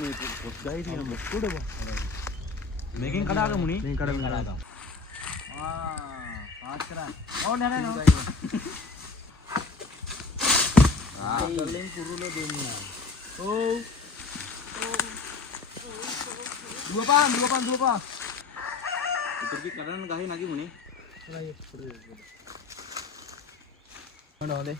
මේ පොත් ගහේ තියෙන මුස්කුඩ බා. මේකෙන් කඩාගමුනේ. මේකෙන් කඩාගමු. පාස් කරා. ඕනේ නැහැ නෝ. කලින් කුරුල්ල දෙන්නා. ඔව්. දුවපන්. උඩට කරන්න ගහේ නගිමුනේ. හොඳයි.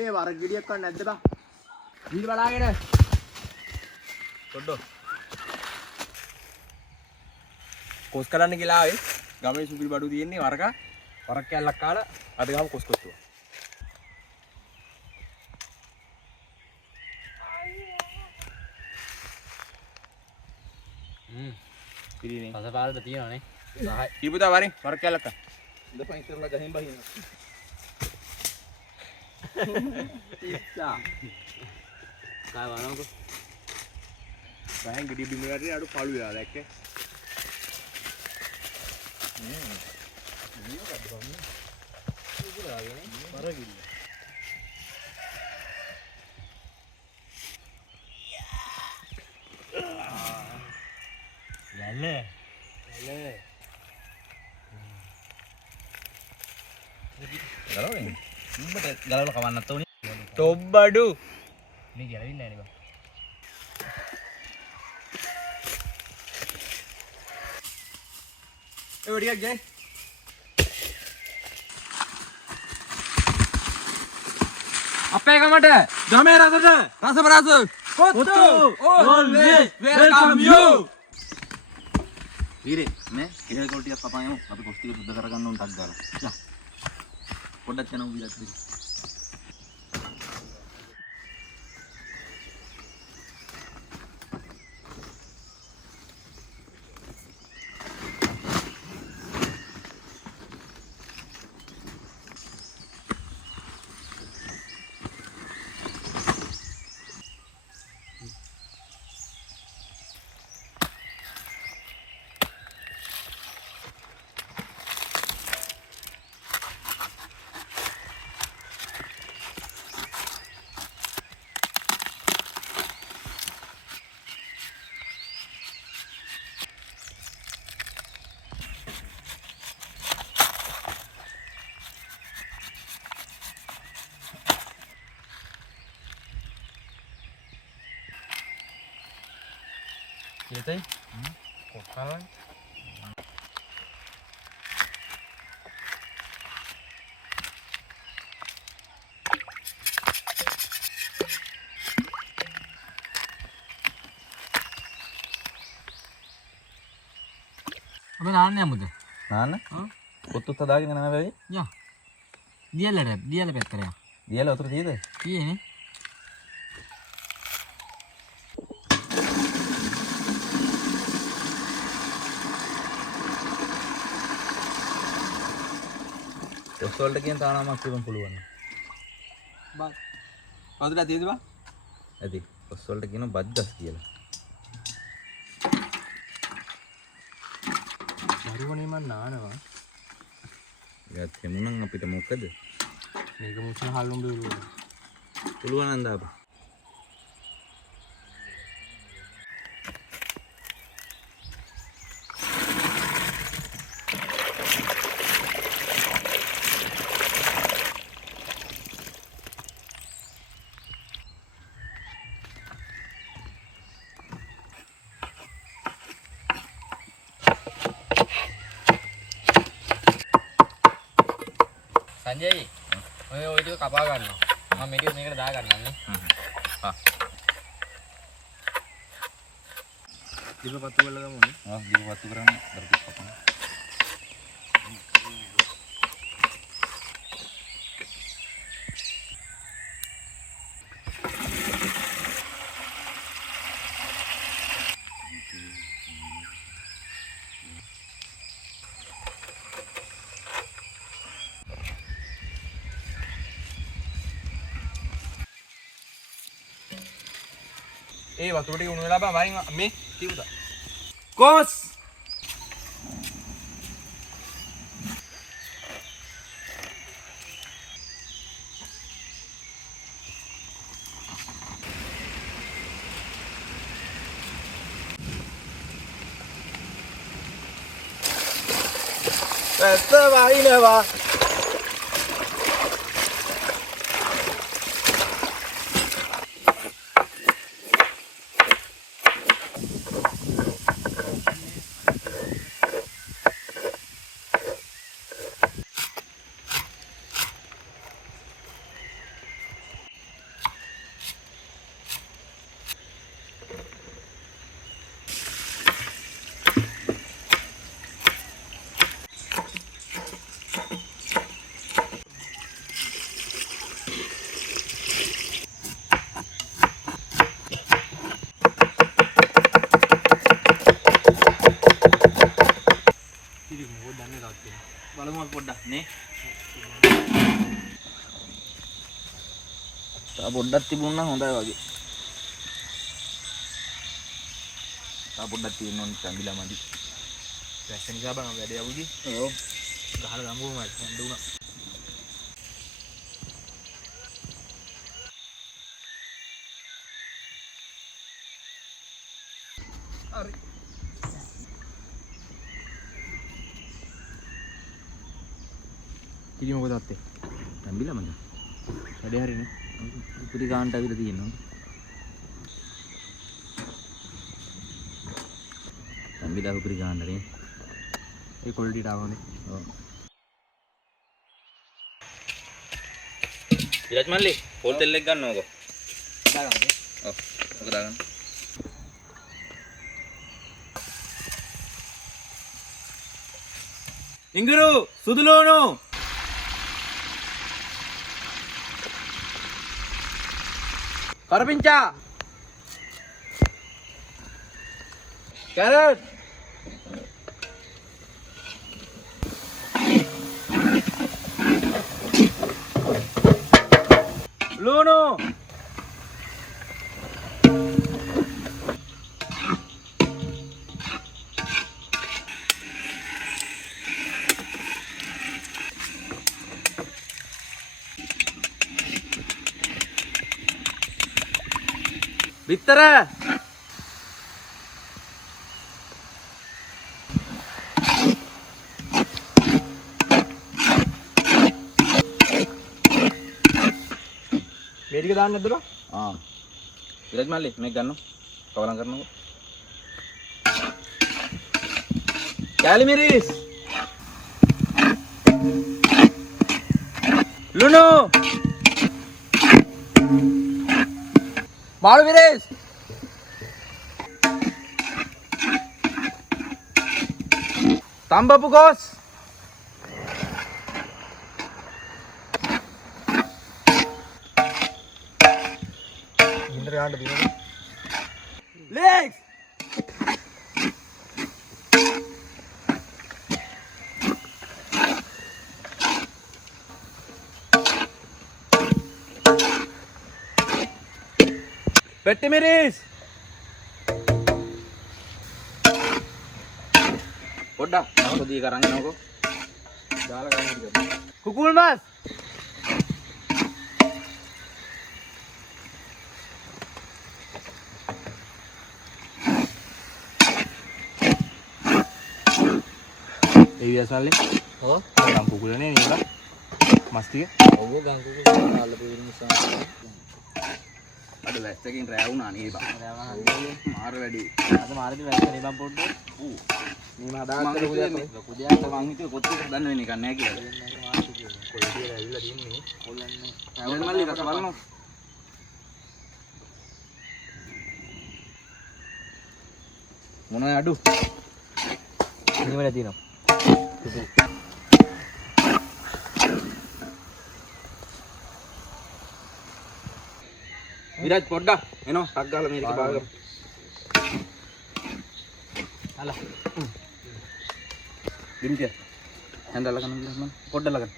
ඒ වර ගෙඩියක් ගන්න නැද්ද බා? වීල් බලාගෙන. පොඩ්ඩෝ. කොස් කරන්න කියලා ආවේ. ගමේ සුපිරි බඩු තියෙන්නේ වරක කැල්ලක් කාලා අද ගම කොස් කොස්තුවා. පිරිනේ. පසපාරට තියෙනවනේ. 10යි. ඊපුතා වරින් වරක කැල්ලක් කා. ඉඳපන් ඉතරලා ගහෙන් බහිනවා. ඉස්සා. කාය වරන්කෝ. ගහෙන් ගෙඩි බිම වැටේ අඩු පළු වෙලා දැක්කේ. ගලවල කවන්නත් ඕනේ. තොබ්බඩු. මේ ගැලවින්නේ නැහැ නේ බා. ඒ වඩියක් ගෑ. අපේ ගමට ගමේ රසට රස කොත්තු always welcome you. වීරේ නේ කෙහෙල් කොල් ටිකක් කපන් යමු. අපි කොස් ටික සුද්ධ කරගන්න ඕන ටක් ගාලා. යා. පොඩ්ඩක් යනවා වීරත් දෙක. Iya teh, kokal. Apa nanya muda? Nana? Kutu tadi dengan apa ini? Ya, dia lah better ya. Dia lah terus dia. Iya nih. Soal lagi yang tanah masih puluhan. Bang, kau tu dah tiada bang? Ada. Soal lagi no badas dia lah. Baru ni mana bang? Ya, temunan ngapi temu kada. Ni kamu cina halung dulu. Puluhan anda apa? Sanjay, oh itu kapal kan? Mami itu ni kerja kan ni? Di bawah batu berapa kamu ni? Oh, di bawah batu berapa? Berapa? Waktu itu udah apa? Baring me, tiup tak? Kos. වැස්ස වහිනවා. බලමු පොඩ්ඩක් නේ. තා පොඩ්ඩක් තිබුණා හොඳයි වගේ. තා පොඩ්ඩක් තියෙන්න ඕන තඹිලා මදි. වැස්ස නිසා බං වැඩ යවුදි. ඔව්. ගහලා ගම්බුම හඳ උනා. හරි. ඉතින් මොකද අත්තේ? තම්බිලා මන්ද. වැඩේ හරිනේ. පුරි ගානට අවිල තියෙනවා. තම්බිලා පුරි ගානට නේ. ඒ ක්වොලිටිට ආවනේ. ඔව්. විරාජ් මල්ලි, පොල් තෙල් එක ගන්නවකෝ. දාගන්නද? ඔව්. ඔක දාගන්න. ඉංගුරු සුදුලෝනෝ Karpinca Carrot Luno Bitter මේ ටික දාන්න නැද්ද බං? විරාජ් මල්ලි මේක ගන්නව. කවලම් කරනකො. කැලි මිරිස්. ලුණු. මාළු මිරිස්. තම්බපු ගොස්. Legs. Petti miris. Poda, aku di karangin aku. Dalam karangin juga. Kukul mas. biasa nih. Oh, gang pukulannya ini kan. Mas tiga. Oh, gua gang pukulan lebih misal. Ada වැස්සකින් රැවුණා නේ බං. මාර වැඩි. අද මාරේ වැස්ස නේ බං පොඩ්ඩක්. මේ මදාත්තර කුදියාට මං හිතුවේ කොච්චර දන්න වෙන එකක් නැහැ කියලා. කොල්ලිය ඇවිල්ලා තින්නේ. කොල්ලන්නේ. ඇවිල්ලා මල්ලි රස බලනවා. මොනවද අඩු? නිවල තියෙනවා. Virat poda, eno, taggal මේක බාගමු. අල. දින්තිය. හැන්දල්ල ගන්න මම. පොඩ්ඩක්.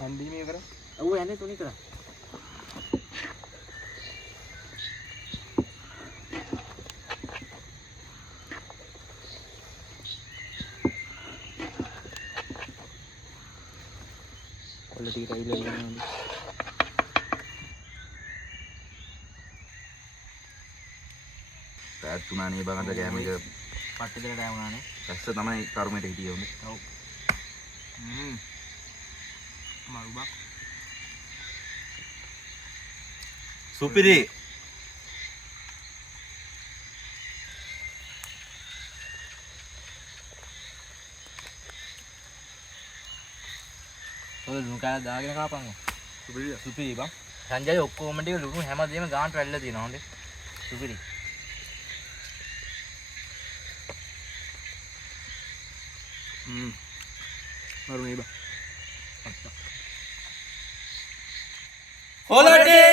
හැන්දි මේ කර. ඔව් යන්නේ තුනි කර. Quality rail line වුණානේ බං අද කෑම එක පට්ටි දෙලට වුණානේ. ඇස්ස තමයි කර්මයට හිටියේ උනේ. ඔව්. මරුබක්. සුපිරි. ඔය ලුණු කාලා දාගෙන කාපන්. සුපිරි. සුපිරි බං. සංජය ඔක්කොම ටික ලුණු හැමදේම ගානට වැල්ලා තියෙනවා හොඳේ. සුපිරි. මරුනේ බං. හොලටේ